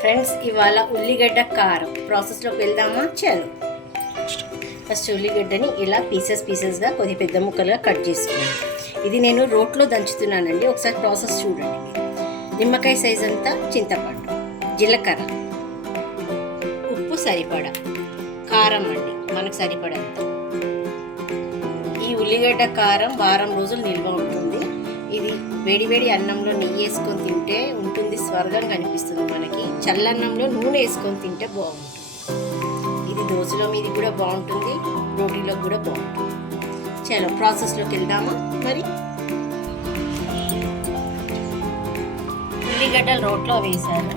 Friends, ఇవాళ ఉల్లిగడ్డ కారం ప్రాసెస్లోకి వెళ్దామా? చలో. ఫస్ట్ ఉల్లిగడ్డని ఇలా పీసెస్గా కొద్ది పెద్ద ముక్కలుగా కట్ చేసుకోండి. ఇది నేను రోట్లో దంచుతున్నానండి, ఒకసారి ప్రాసెస్ చూడండి. నిమ్మకాయ సైజ్ అంతా చింతపండు, జీలకర్ర, ఉప్పు సరిపడా, కారం అండి మనకు సరిపడంత. ఈ ఉల్లిగడ్డ కారం వారం రోజులు నిల్వ ఉంటుంది. ఇది వేడివేడి అన్నంలో నెయ్యి వేసుకొని తింటే ఉంటుంది, స్వర్గం కనిపిస్తుంది మనకి. చల్లన్నంలో నూనె వేసుకొని తింటే బాగుంటుంది. ఇది దోశలో మీది కూడా బాగుంటుంది, రోటీలో కూడా బాగుంటుంది. చలో ప్రాసెస్లోకి వెళ్దామా మరి. ఉల్లిగడ్డలు రోట్లో వేసాను,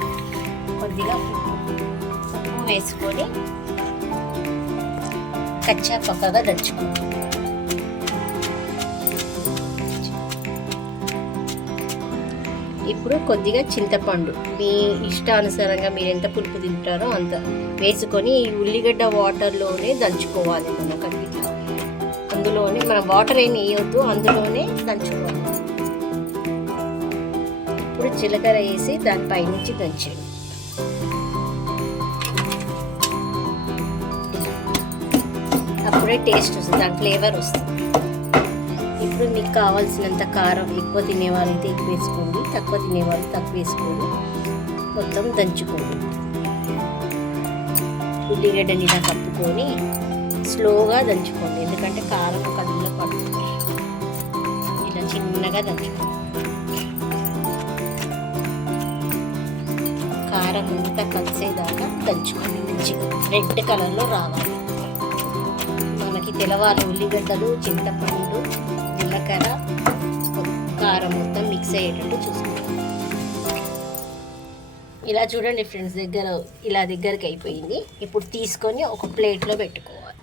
కొద్దిగా ఉప్పు వేసుకొని కచ్చా పక్కగా దంచుకుంటాం. ఇప్పుడు కొద్దిగా చింతపండు మీ ఇష్టానుసారంగా మీరు ఎంత పులుపు తింటారో అంత వేసుకొని ఈ ఉల్లిగడ్డ వాటర్లోనే దంచుకోవాలి. మనకు ఇట్లా అందులోనే మనం వాటర్ ఏమి వేయొద్దు, అందులోనే దంచుకోవాలి. ఇప్పుడు జీలకర్ర వేసి దానిపై నుంచి దంచేయండి. అప్పుడే టేస్ట్ వస్తుంది, దాని ఫ్లేవర్ వస్తుంది. ఇప్పుడు మీకు కావాల్సినంత కారం, ఎక్కువ తినేవాళ్ళైతే ఎక్కువ వేసుకోండి, తక్కువ తినేవాళ్ళు తక్కువ వేసుకోండి. మొత్తం దంచుకోండి. ఉల్లిగడ్డని ఇలా కప్పుకొని స్లోగా దంచుకోండి, ఎందుకంటే కారం కళ్ళలో పడుతుంది. ఇలా చిన్నగా దంచుకోండి. కారం అంతా కలిసేదాకా దంచుకోండి. మంచిగా రెడ్ కలర్లో రావాలి. మనకి తెలవాలి ఉల్లిగడ్డలు, చింతపండు, జీలకర్ర, కారం మొత్తం మిక్స్ అయ్యేటట్టు చూసుకోండి. ఇలా చూడండి ఫ్రెండ్స్, దగ్గరికి అయిపోయింది. ఇప్పుడు తీసుకొని ఒక ప్లేట్లో పెట్టుకోవాలి.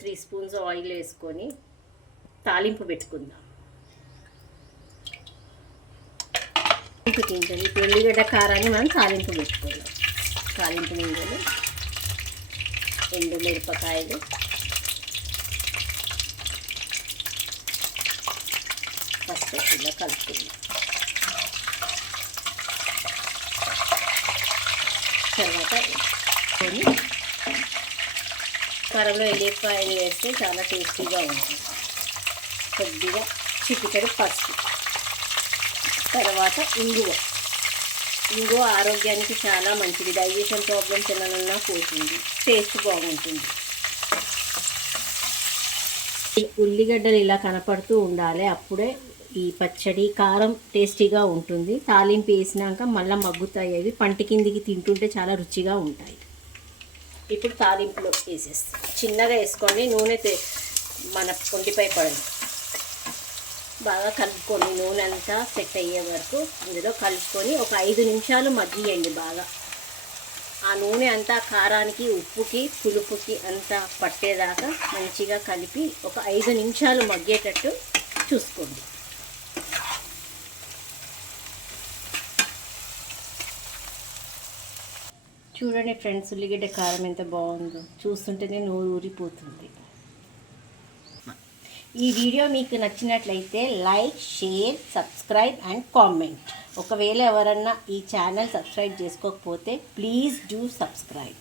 త్రీ స్పూన్స్ ఆయిల్ వేసుకొని తాలింపు పెట్టుకుందాం. తింటాం. ఇప్పుడు ఉల్లిగడ్డ కారాన్ని మనం తాలింపు పెట్టుకుందాం. తాలింపు నింజలు, ఎండు మిరపకాయలు, పసుపు ఇలా కలుపుకుందాం. తర్వాత కారంలో ఎల్లిపాయలు వేస్తే చాలా టేస్టీగా ఉంటుంది. కొద్దిగా చిటికెడు పసుపు, తర్వాత ఇంగువ ఆరోగ్యానికి చాలా మంచిది. డైజెషన్ ప్రాబ్లమ్స్ ఏమైనా పోతుంది, టేస్ట్ బాగుంటుంది. ఉల్లిగడ్డలు ఇలా కనపడుతూ ఉండాలి, అప్పుడే ఈ పచ్చడి కారం టేస్టీగా ఉంటుంది. తాలింపు వేసినాక మళ్ళీ మగ్గుతాయి, అవి పంటి కిందికి తింటుంటే చాలా రుచిగా ఉంటాయి. ఇప్పుడు తాలింపులో వేసేస్తాం. చిన్నగా వేసుకోండి, నూనె మన ఒంటిపై పడండి. బాగా కలుపుకొని నూనె అంతా సెట్ అయ్యే వరకు ఇందులో కలుపుకొని ఒక 5 నిమిషాలు మగ్గియండి. బాగా ఆ నూనె అంతా కారానికి, ఉప్పుకి, పులుపుకి అంతా పట్టేదాకా మంచిగా కలిపి ఒక 5 నిమిషాలు మగ్గేటట్టు చూసుకోండి. చూడండి ఫ్రెండ్స్, ఉల్లిగడ్డ కారం ఎంత బాగుందో, చూస్తుంటేనే నోరు ఊరిపోతుంది. ఈ వీడియో మీకు నచ్చినట్లయితే like, share, subscribe and comment. ఒకవేళ ఎవరన్నా ఈ ఛానల్ సబ్స్క్రైబ్ చేసుకోకపోతే ప్లీజ్ డూ సబ్స్క్రైబ్.